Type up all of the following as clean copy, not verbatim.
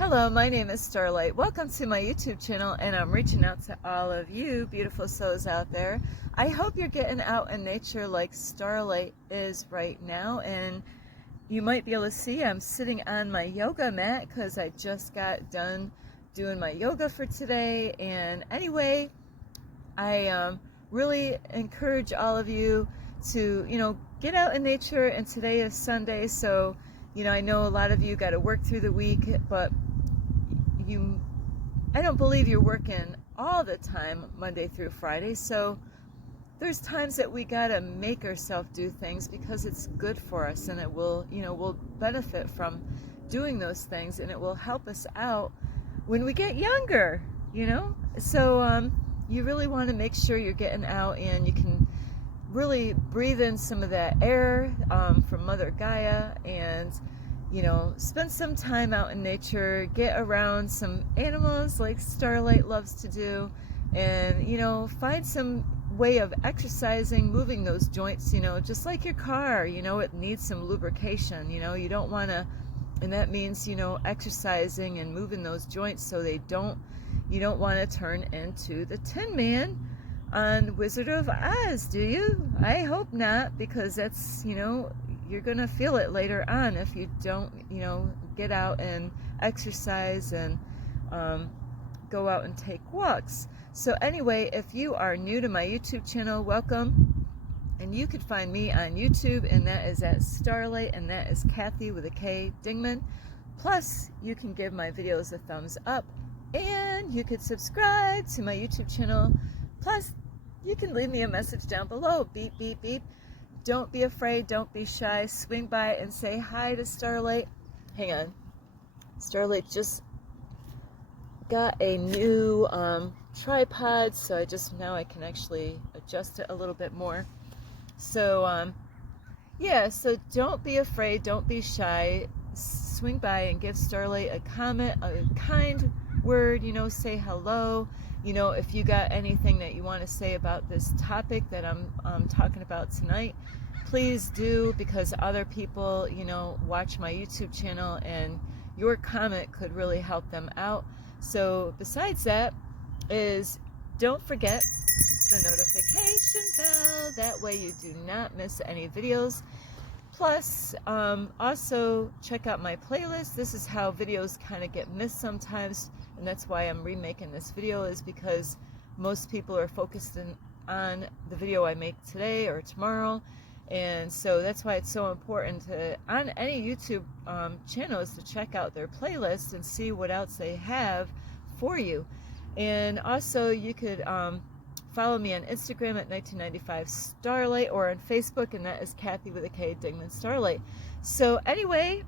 Hello, my name is Starlight. Welcome to my YouTube channel, and I'm reaching out to all of you beautiful souls out there. I hope you're getting out in nature like Starlight is right now, and you might be able to see I'm sitting on my yoga mat because I just got done doing my yoga for today. And anyway, I really encourage all of you to, get out in nature, and today is Sunday, so I know a lot of you got to work through the week, but I don't believe you're working all the time Monday through Friday, so there's times that we gotta make ourselves do things because it's good for us, and it will, we'll benefit from doing those things, and it will help us out when we get younger, So you really want to make sure you're getting out and you can really breathe in some of that air from Mother Gaia, and spend some time out in nature, get around some animals like Starlight loves to do, and find some way of exercising, moving those joints, just like your car, it needs some lubrication, you don't want to, and that means exercising and moving those joints so you don't want to turn into the Tin Man on Wizard of Oz, do you? I hope not, because that's, you're gonna feel it later on if you don't, get out and exercise and go out and take walks. So anyway, if you are new to my YouTube channel, welcome. And you could find me on YouTube, and that is at Starlight, and that is Kathy with a K Dingman. Plus, you can give my videos a thumbs up, and you could subscribe to my YouTube channel. Plus, you can leave me a message down below. Beep, beep, beep. Don't be afraid. Don't be shy. Swing by and say hi to Starlight. Hang on. Starlight just got a new tripod, so now I can actually adjust it a little bit more. So, yeah, so don't be afraid. Don't be shy. Swing by and give Starlight a comment, a kind word, say hello. If you got anything that you want to say about this topic that I'm talking about tonight, please do, because other people, watch my YouTube channel, and your comment could really help them out. So besides that is, don't forget the notification bell. That way you do not miss any videos. Plus, also check out my playlist. This is how videos kind of get missed sometimes, and that's why I'm remaking this video, is because most people are focused on the video I make today or tomorrow, and so that's why it's so important to, on any YouTube channels, to check out their playlist and see what else they have for you. And also you could follow me on Instagram at 1995 Starlight, or on Facebook, and that is Kathy with a K Dingman Starlight. So anyway,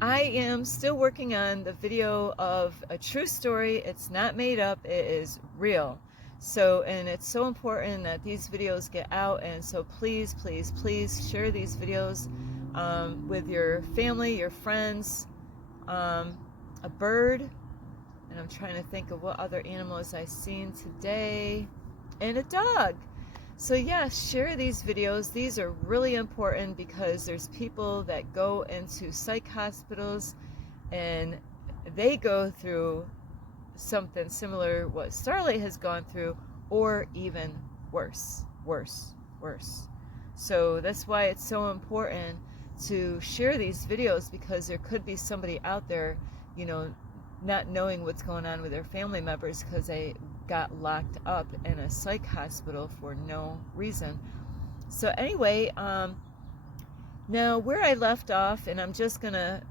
I am still working on the video of a true story. It's not made up, it is real. So, and it's so important that these videos get out, and so please, please, please share these videos with your family, your friends, a bird, and I'm trying to think of what other animals I've seen today, and a dog. So yeah, share these videos. These are really important because there's people that go into psych hospitals and they go through something similar what Starlight has gone through, or even worse. So that's why it's so important to share these videos, because there could be somebody out there, not knowing what's going on with their family members because they got locked up in a psych hospital for no reason. So anyway, now where I left off, and I'm just gonna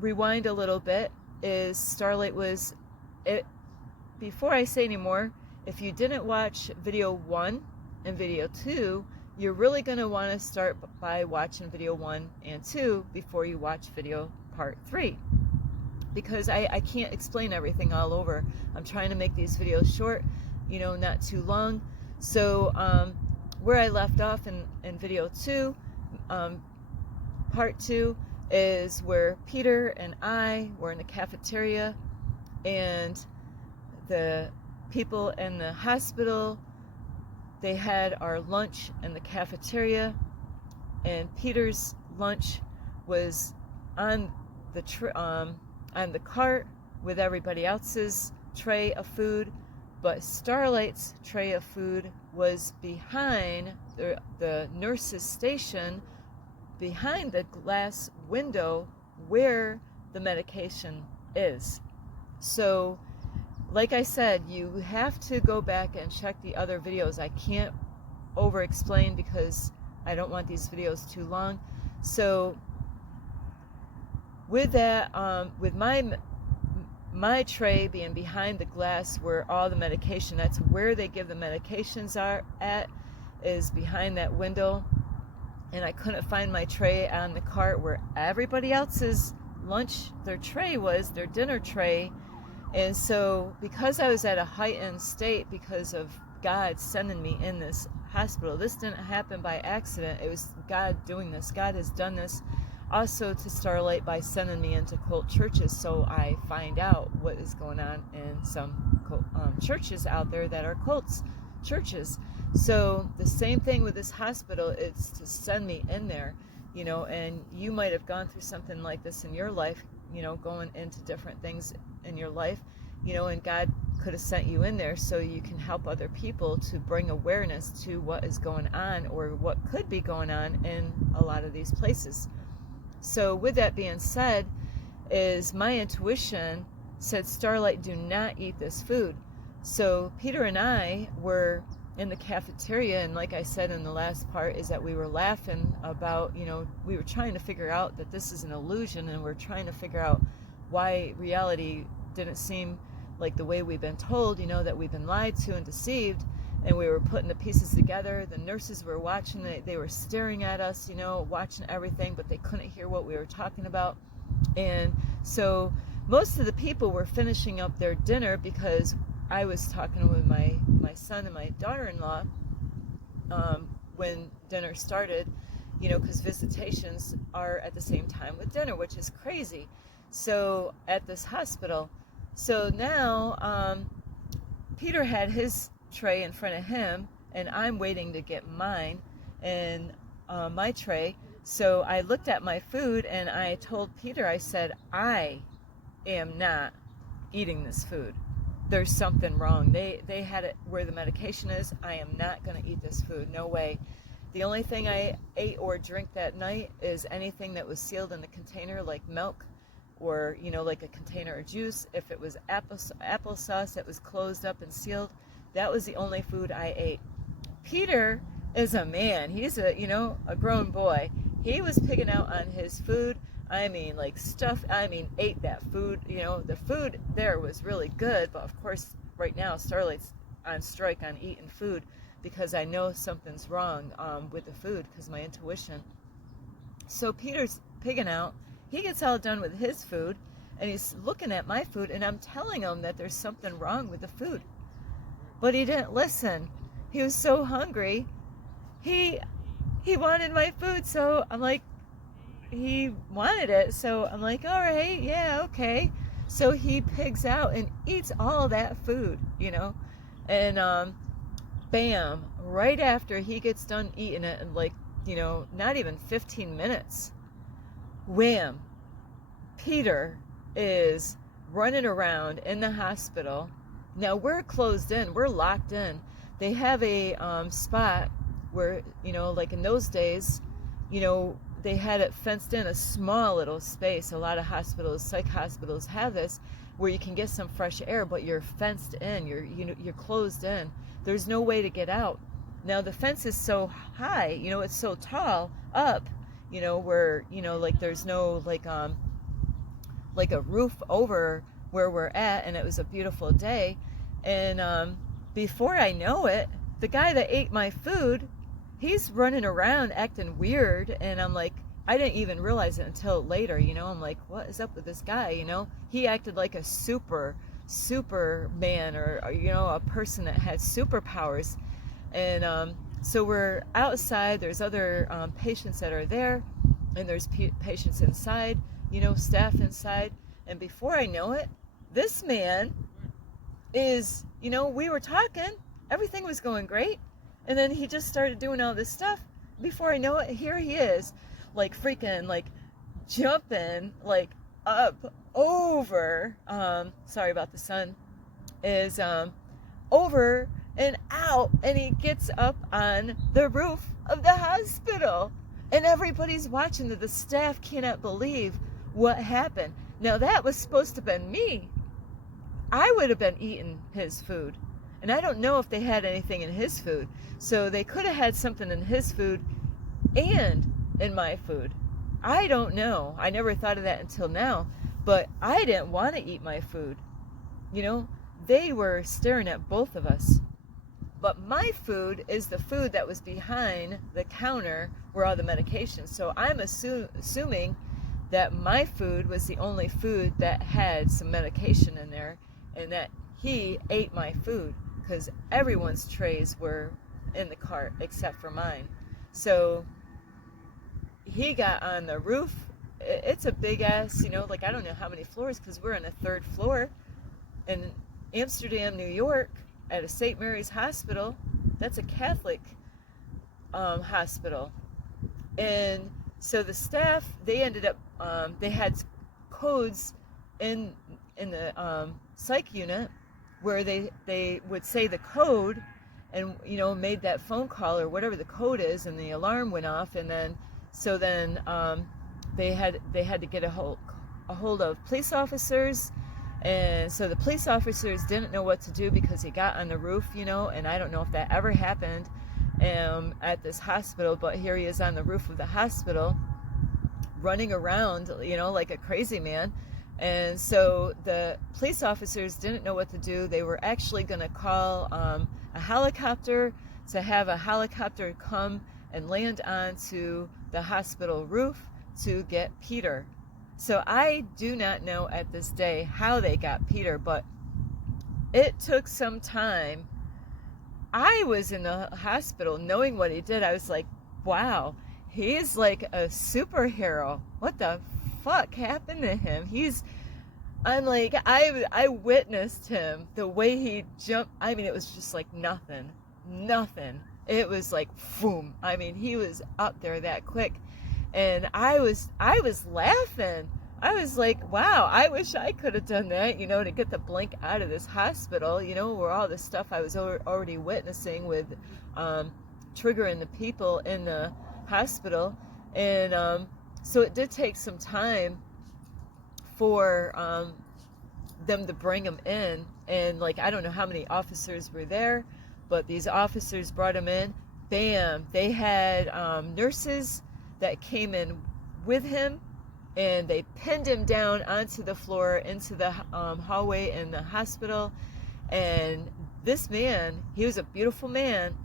rewind a little bit, is Starlight was it. Before I say any more, if you didn't watch video 1 and video 2, you're really going to want to start by watching video 1 and 2 before you watch video part 3. Because I can't explain everything all over. I'm trying to make these videos short, not too long. So where I left off in video 2, part 2, is where Peter and I were in the cafeteria, and the people in the hospital, they had our lunch in the cafeteria, and Peter's lunch was on on the cart with everybody else's tray of food, but Starlight's tray of food was behind the nurse's station, behind the glass window where the medication is. So, like I said, you have to go back and check the other videos. I can't over explain because I don't want these videos too long. So with that, with my tray being behind the glass where all the medication, that's where they give the medications are at, is behind that window. And I couldn't find my tray on the cart where everybody else's lunch, their tray was, their dinner tray. And so because I was at a heightened state because of God sending me in this hospital, this didn't happen by accident. It was God doing this. God has done this also to Starlight by sending me into cult churches, so I find out what is going on in some churches out there that are cults churches. So the same thing with this hospital, it's to send me in there, you know. And you might have gone through something like this in your life, you know, going into different things in your life, you know, and God could have sent you in there so you can help other people to bring awareness to what is going on or what could be going on in a lot of these places. So with that being said, is my intuition said, Starlight, do not eat this food. So Peter and I were in the cafeteria, and like I said in the last part, is that we were laughing about, you know, we were trying to figure out that this is an illusion, and we're trying to figure out why reality didn't seem like the way we've been told, you know, that we've been lied to and deceived. And we were putting the pieces together. The nurses were watching it. They were staring at us, you know, watching everything, but they couldn't hear what we were talking about. And so most of the people were finishing up their dinner because I was talking with my son and my daughter-in-law when dinner started, you know, because visitations are at the same time with dinner, which is crazy. So at this hospital. So now Peter had his tray in front of him, and I'm waiting to get mine and my tray. So I looked at my food and I told Peter, I said, I am not eating this food. There's something wrong. They had it where the medication is. I am not going to eat this food. No way. The only thing I ate or drink that night is anything that was sealed in the container, like milk, or, you know, like a container of juice. If it was applesauce that was closed up and sealed, that was the only food I ate. Peter is a man. He's a, you know, a grown boy. He was picking out on his food. I mean, like stuff, I mean, ate that food. You know, the food there was really good, but of course, right now, Starlight's on strike on eating food because I know something's wrong with the food because my intuition. So Peter's pigging out. He gets all done with his food, and he's looking at my food, and I'm telling him that there's something wrong with the food. But he didn't listen. He was so hungry. He wanted my food, so I'm like, he wanted it, so I'm like, all right, yeah, okay. So he pigs out and eats all that food, you know, and bam, right after he gets done eating it, in like, you know, not even 15 minutes, wham, Peter is running around in the hospital. Now we're closed in, we're locked in. They have a spot where, you know, like in those days, you know, they had it fenced in, a small little space. A lot of hospitals, psych hospitals, have this where you can get some fresh air, but you're fenced in. You're closed in. There's no way to get out. Now the fence is so high, you know, it's so tall up, you know, where, you know, like there's no like a roof over where we're at, and it was a beautiful day. And before I know it, the guy that ate my food, he's running around acting weird, and I'm like, I didn't even realize it until later, you know. I'm like, what is up with this guy, you know? He acted like a superman, or you know, a person that had superpowers. And so we're outside, there's other patients that are there, and there's patients inside, you know, staff inside. And before I know it, this man is, you know, we were talking, everything was going great, and then he just started doing all this stuff. Before I know it, here he is, like freaking, like jumping, like up over, sorry about the sun, is over and out, and he gets up on the roof of the hospital. And everybody's watching. The staff cannot believe what happened. Now, that was supposed to have been me. I would have been eating his food. And I don't know if they had anything in his food. So they could have had something in his food and in my food. I don't know. I never thought of that until now. But I didn't want to eat my food. You know, they were staring at both of us. But my food is the food that was behind the counter where all the medications. So I'm assuming that my food was the only food that had some medication in there, and that he ate my food, because everyone's trays were in the cart except for mine. So he got on the roof. It's a big ass, like I don't know how many floors, because we're on a third floor in Amsterdam, New York, at a St. Mary's hospital. That's a Catholic hospital. And so the staff, they ended up, they had codes in the psych unit where they would say the code, and made that phone call or whatever the code is, and the alarm went off. And then they had to get a hold of police officers. And so the police officers didn't know what to do, because he got on the roof, and I don't know if that ever happened at this hospital, but here he is on the roof of the hospital running around, like a crazy man. And so the police officers didn't know what to do. They were actually going to call a helicopter, to have a helicopter come and land onto the hospital roof to get Peter. So I do not know at this day how they got Peter, but it took some time. I was in the hospital knowing what he did. I was like, wow, he is like a superhero. What the fuck happened to him? I'm like, I witnessed him, the way he jumped. I mean, it was just like nothing. It was like, boom. I mean, he was up there that quick. And I was laughing. I was like, wow, I wish I could have done that, to get the blink out of this hospital, where all the stuff I was already witnessing with triggering the people in the hospital. And so it did take some time for them to bring him in. And like, I don't know how many officers were there, but these officers brought him in. Bam, they had nurses that came in with him, and they pinned him down onto the floor into the hallway in the hospital. And this man, he was a beautiful man.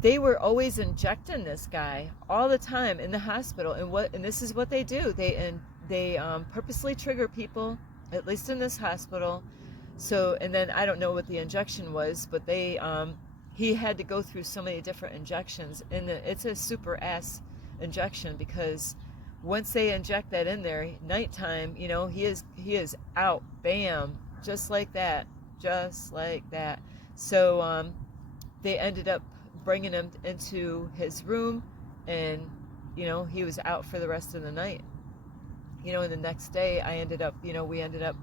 They were always injecting this guy all the time in the hospital. And this is what they do. They purposely trigger people, at least in this hospital. So, and then I don't know what the injection was, but he had to go through so many different injections, and it's a super ass injection, because once they inject that in there, nighttime, he is out. Bam, just like that. So they ended up bringing him into his room, and he was out for the rest of the night. And the next day we ended up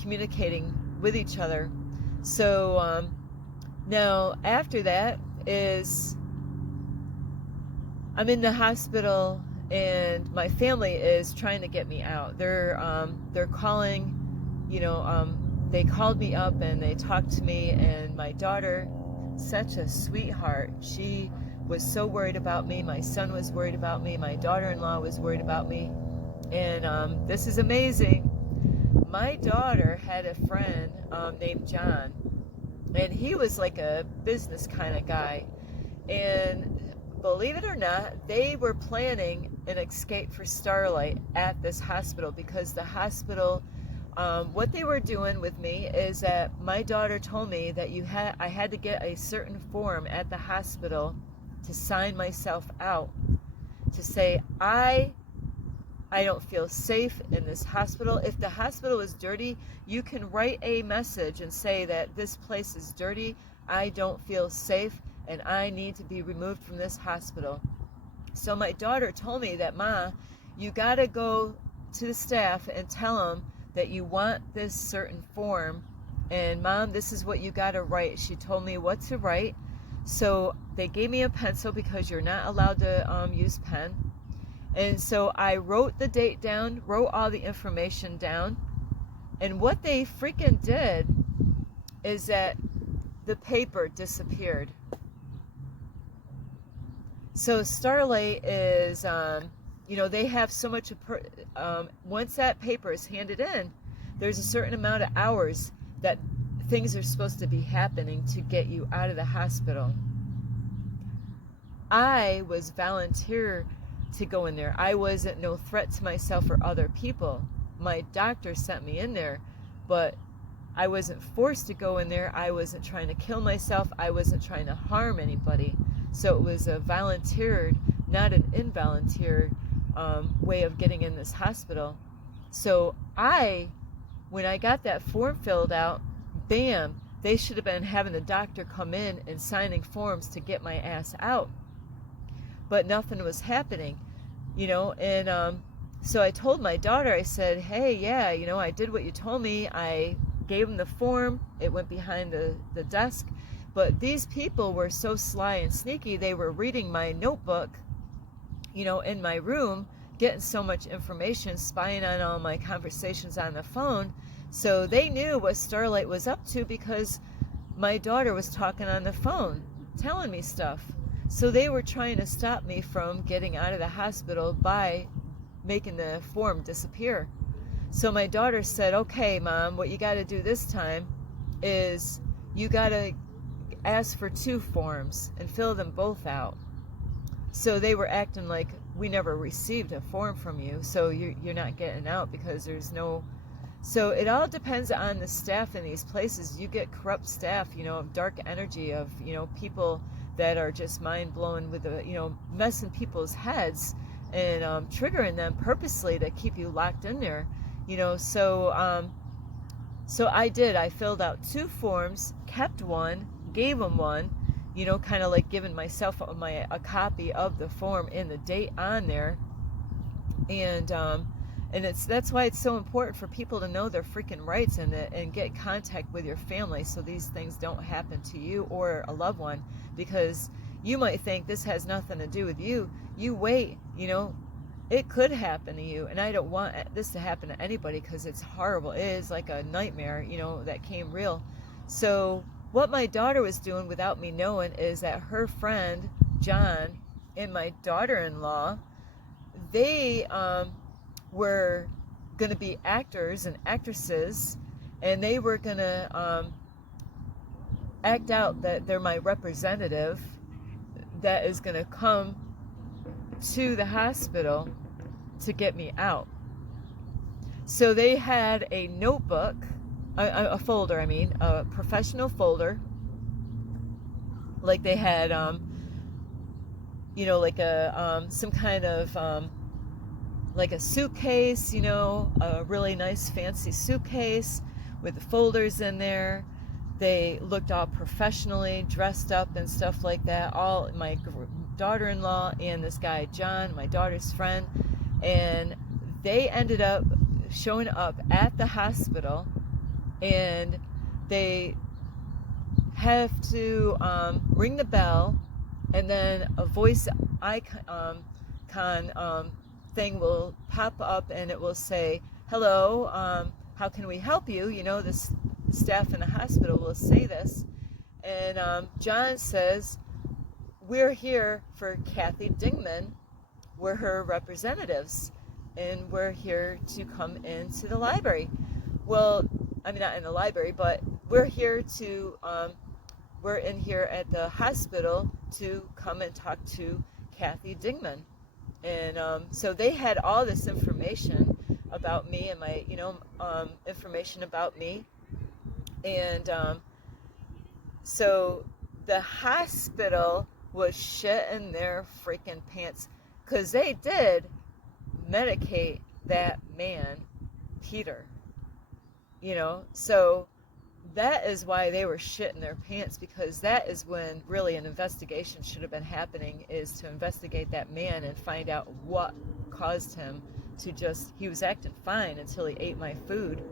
communicating with each other. So now after that is, I'm in the hospital, and my family is trying to get me out. They're calling, they called me up and they talked to me, and my daughter, such a sweetheart, she was so worried about me. My son was worried about me. My daughter-in-law was worried about me. And this is amazing. My daughter had a friend named John, and he was like a business kind of guy. And believe it or not, they were planning an escape for Starlight at this hospital, because the hospital, what they were doing with me is that my daughter told me that I had to get a certain form at the hospital to sign myself out, to say I don't feel safe in this hospital. If the hospital is dirty, you can write a message and say that this place is dirty, I don't feel safe, and I need to be removed from this hospital. So my daughter told me that, Ma, you gotta go to the staff and tell them that you want this certain form, and Mom, this is what you got to write. She told me what to write. So they gave me a pencil because you're not allowed to use pen. And so I wrote the date down, wrote all the information down. And what they freaking did is that the paper disappeared. So Starlight is, they have so much, once that paper is handed in, there's a certain amount of hours that things are supposed to be happening to get you out of the hospital. I was volunteer to go in there. I wasn't no threat to myself or other people. My doctor sent me in there, but I wasn't forced to go in there. I wasn't trying to kill myself. I wasn't trying to harm anybody. So it was a volunteered, not an involunteer way of getting in this hospital. So when I got that form filled out, bam, they should have been having the doctor come in and signing forms to get my ass out. But nothing was happening, and so I told my daughter, I said, hey, yeah, I did what you told me. I gave them the form. It went behind the desk. But these people were so sly and sneaky, they were reading my notebook, in my room, getting so much information, spying on all my conversations on the phone. So they knew what Starlight was up to because my daughter was talking on the phone, telling me stuff. So they were trying to stop me from getting out of the hospital by making the form disappear. So my daughter said, okay, Mom, what you got to do this time is you got to ask for 2 forms and fill them both out. So they were acting like we never received a form from you, so you're not getting out because there's no... So it all depends on the staff in these places. You get corrupt staff, of dark energy, of, people that are just mind-blowing with the, messing people's heads and triggering them purposely to keep you locked in there, so I did. I filled out 2 forms, kept one, gave them one, kind of like giving myself a copy of the form and the date on there, and that's why it's so important for people to know their freaking rights and get contact with your family so these things don't happen to you or a loved one, because you might think this has nothing to do with you. You wait, it could happen to you, and I don't want this to happen to anybody because it's horrible. It is like a nightmare, that came real. So what my daughter was doing without me knowing is that her friend John and my daughter-in-law, they were going to be actors and actresses, and they were going to act out that they're my representative that is going to come to the hospital to get me out. So they had a notebook, a folder, a professional folder, like they had, like some kind of, like a suitcase, a really nice fancy suitcase with the folders in there. They looked all professionally dressed up and stuff like that. All my daughter-in-law and this guy John, my daughter's friend, and they ended up showing up at the hospital, and they have to ring the bell, and then a voice icon thing will pop up, and it will say, hello, how can we help you? This staff in the hospital will say this, and John says, we're here for Kathy Dingman. We're her representatives, and we're here to come into the library. Well, not in the library, but we're here to, we're in here at the hospital to come and talk to Kathy Dingman. And so they had all this information about me and my, information about me. And so the hospital was shitting their freaking pants, because they did medicate that man, Peter. So that is why they were shitting their pants, because that is when really an investigation should have been happening, is to investigate that man and find out what caused him to just, he was acting fine until he ate my food.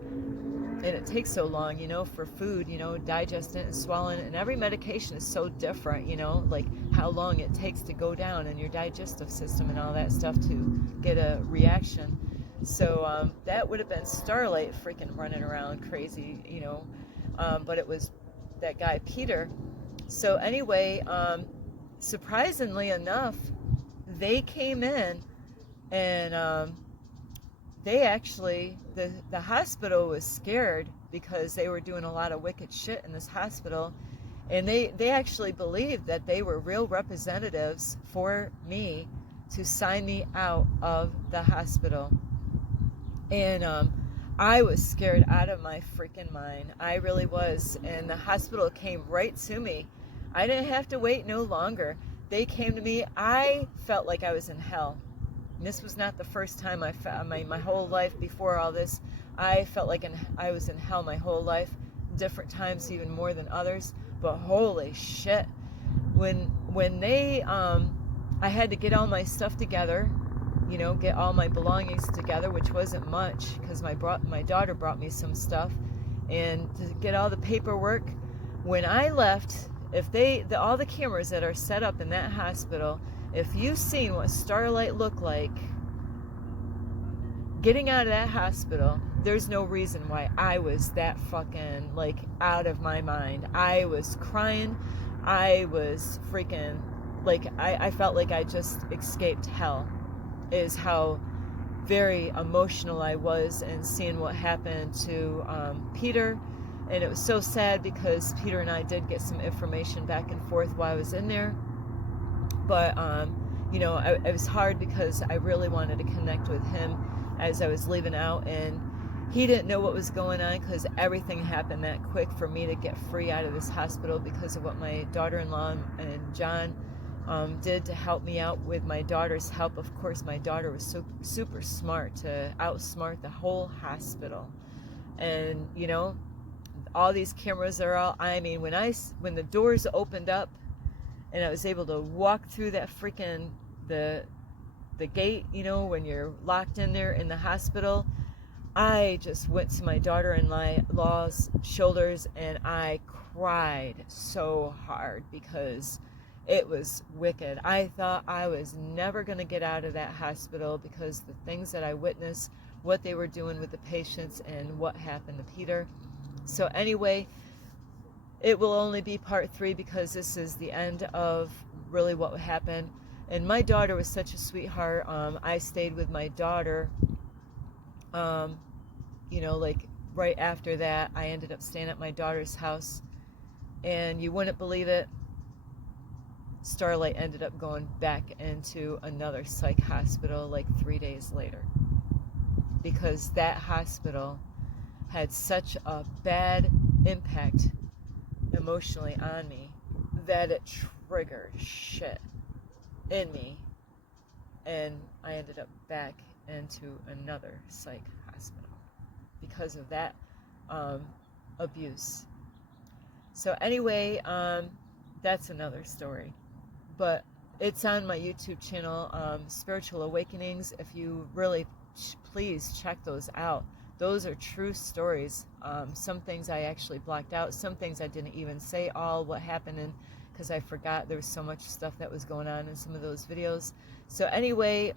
And it takes so long, you know, for food, you know, digesting it and swallowing it. And every medication is so different, you know, like how long it takes to go down in your digestive system and all that stuff to get a reaction. So that would have been Starlight freaking running around crazy, you know. But it was that guy, Peter. So anyway, surprisingly enough, they came in and they actually, the hospital was scared because they were doing a lot of wicked shit in this hospital. And they actually believed that they were real representatives for me to sign me out of the hospital. And I was scared out of my freaking mind. I really was. And the hospital came right to me. I didn't have to wait no longer. They came to me. I felt like I was in hell. And this was not the first time I felt, my whole life before all this, I felt like I was in hell my whole life. Different times, even more than others. But holy shit. When they, I had to get all my stuff together, you know, get all my belongings together, which wasn't much because my daughter brought me some stuff, and to get all the paperwork. When I left, if all the cameras that are set up in that hospital, if you've seen what Starlight looked like getting out of that hospital, there's no reason why I was that fucking like out of my mind. I was crying. I was freaking like I felt like I just escaped hell, is how very emotional I was, and seeing what happened to Peter. And it was so sad because Peter and I did get some information back and forth while I was in there. But, you know, it was hard because I really wanted to connect with him as I was leaving out. And he didn't know what was going on because everything happened that quick for me to get free out of this hospital because of what my daughter-in-law and John did to help me out with my daughter's help. Of course, my daughter was so super smart to outsmart the whole hospital. And, you know, all these cameras are all, I mean, when the doors opened up and I was able to walk through that freaking, the gate, you know, when you're locked in there in the hospital, I just went to my daughter-in-law's shoulders and I cried so hard because it was wicked. I thought I was never going to get out of that hospital because the things that I witnessed, what they were doing with the patients, and what happened to Peter. So anyway, it will only be part 3 because this is the end of really what happened. And my daughter was such a sweetheart. I stayed with my daughter. You know, like right after that, I ended up staying at my daughter's house. And you wouldn't believe it, Starlight ended up going back into another psych hospital like 3 days later, because that hospital had such a bad impact emotionally on me that it triggered shit in me, and I ended up back into another psych hospital because of that abuse. So anyway, that's another story. But it's on my YouTube channel, Spiritual Awakenings. If you really, please check those out. Those are true stories. Some things I actually blocked out. Some things I didn't even say all what happened in, because I forgot there was so much stuff that was going on in some of those videos. So anyway,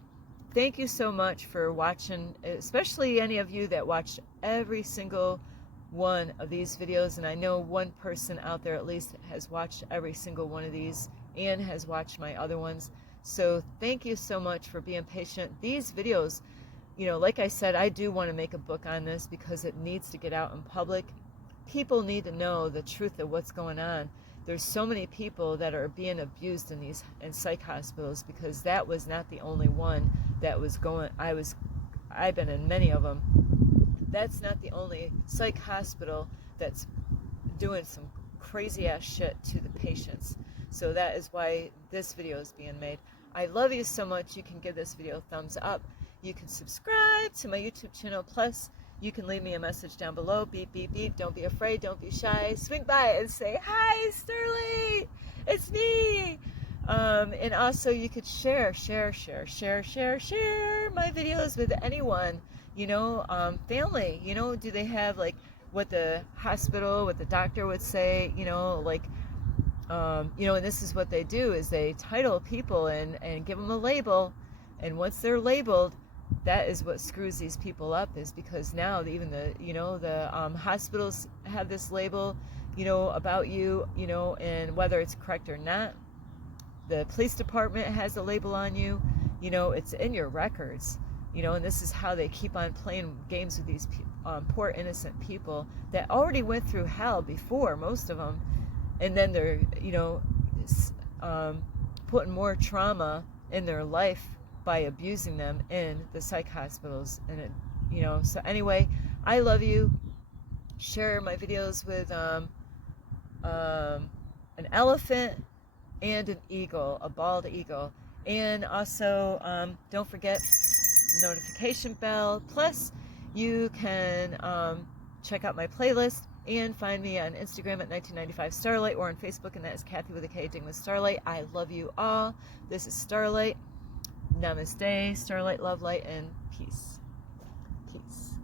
thank you so much for watching, especially any of you that watched every single one of these videos. And I know one person out there at least has watched every single one of these and has watched my other ones. So thank you so much for being patient. These videos, you know, like I said, I do want to make a book on this because it needs to get out in public. People need to know the truth of what's going on. There's so many people that are being abused in psych hospitals, because that was not the only one that was going. I've been in many of them. That's not the only psych hospital that's doing some crazy ass shit to the patients. So that is why this video is being made. I love you so much. You can give this video a thumbs up. You can subscribe to my YouTube channel. Plus, you can leave me a message down below. Beep, beep, beep. Don't be afraid. Don't be shy. Swing by and say, "Hi, Starlight. It's me." And also you could share my videos with anyone, family, do they have like what the hospital, what the doctor would say, like, and this is what they do is they title people and give them a label. And once they're labeled, that is what screws these people up, is because now even the hospitals have this label, about you, and whether it's correct or not. The police department has a label on you, it's in your records, and this is how they keep on playing games with these poor innocent people that already went through hell before, most of them, and then they're, putting more trauma in their life by abusing them in the psych hospitals. And so anyway, I love you. Share my videos with an elephant and an eagle, a bald eagle. And also, don't forget notification bell. Plus, you can check out my playlist and find me on Instagram at 1995 Starlight, or on Facebook, and that is Kathy with a K, Ding with Starlight. I love you all. This is Starlight. Namaste, Starlight, love, light, and peace. Peace.